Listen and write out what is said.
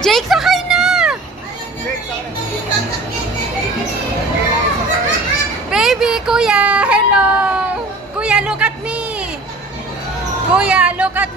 Jake, sakay na! Baby, kuya, hello! Kuya, look at me! Kuya, look at